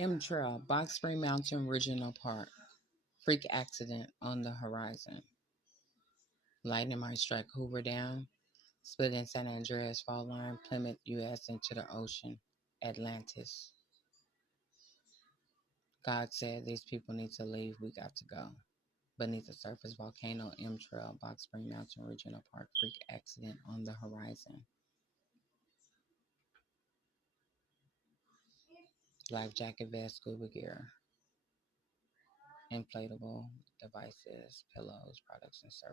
M Trail, Box Spring Mountain Regional Park. Freak accident on the horizon. Lightning might strike Hoover down. Split in San Andreas fault line. Plymouth, U.S. into the ocean. Atlantis. God said these people need to leave. We got to go. Beneath the surface, volcano, M Trail, Box Spring Mountain Regional Park. Freak accident on the horizon. Life jacket, vest, scuba gear. Inflatable devices, pillows, products, and services.